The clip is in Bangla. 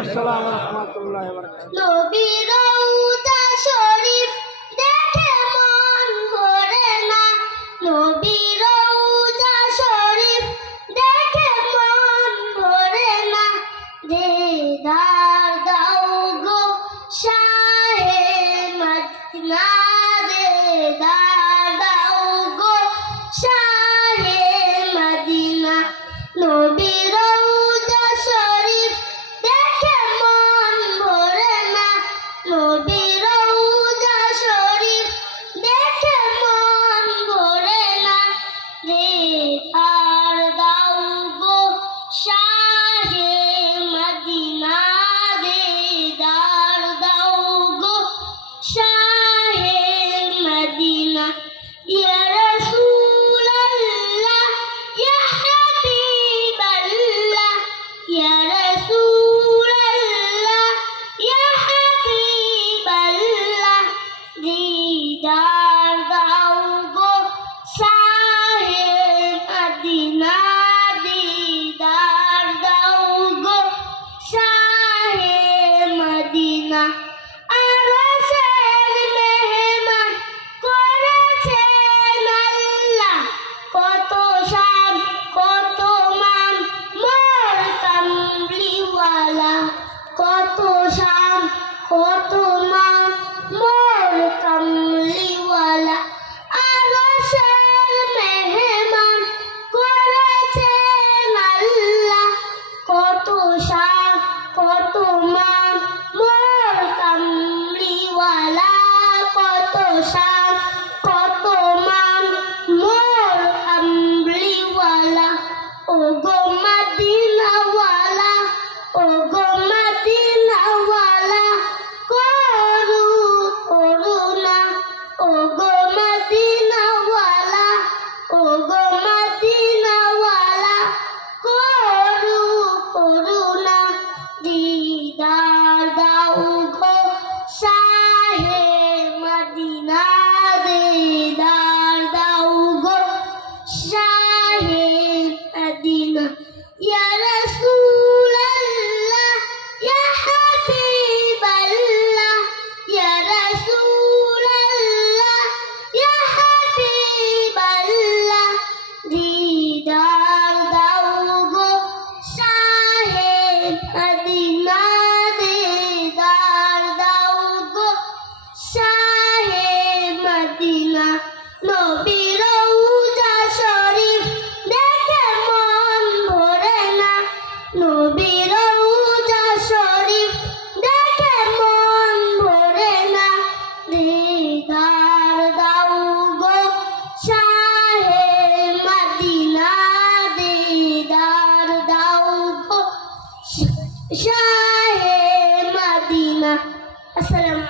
আসসালাম ওয়া রাহমাতুল্লাহি ওয়া বারাকাতুহু। নবীর রওজা শরীফ দেখে মন ভরে না, নবীর রওজা শরীফ দেখে মন ভরে না, দিদার দাও গো শাহে মদিনা, দিদার দাও গো শাহে মদিনা। নবীর রওজা শরীফ দেখে মন ভরে না, নবীর রওজা শরীফ দেখে মন ভরে না, দিদার দাও গো শাহে মদিনা, দিদার দাও গো শাহে মদিনা। ইয়া রাসূলাল্লাহ ইয়া হাবিবাল্লাহ, ইয়া রাসূলাল্লাহ ইয়া হাবিবাল্লাহ, দিদার দাও গো শাহে মদিনা, দিদার দাও গো শাহে মদিনা। আরশের মেহমান করেছেন আল্লাহ, কত শান কত মান মোর কামলিওয়ালা, কত শান কত মান মোর কামলিওয়ালা। আরশের মেহমান করেছেন আল্লাহ, কত শান কত মান মোর কামলিওয়ালা, কত শান কত মান মোর কামলিওয়ালা। ও গো মদিনাওয়ালা, ও গো মদিনাওয়ালা, করু করুণা, ও গো মদিনাওয়ালা, ও গো মদিনাওয়ালা, করু করুণা, দিদার দাও গো শাহে মদিনা, দিদার দাও গো শাহে মদিনা। ইয়া রাসূলাল্লাহ ইয়া হাবিবাল্লাহ, ইয়া রাসূলাল্লাহ ইয়া হাবিবাল্লাহ, দিদার দাও গো শাহে মদিনা, দিদার দাও গো শাহে মদিনা। নবীর রওজা শরীফ দেখে মন ভরে না, নবীর রওজা শরীফ দেখে মন ভরে না, দিদার দাও গো শাহে মদিনা, দিদার দাও গো শাহে মদিনা। আসসালামু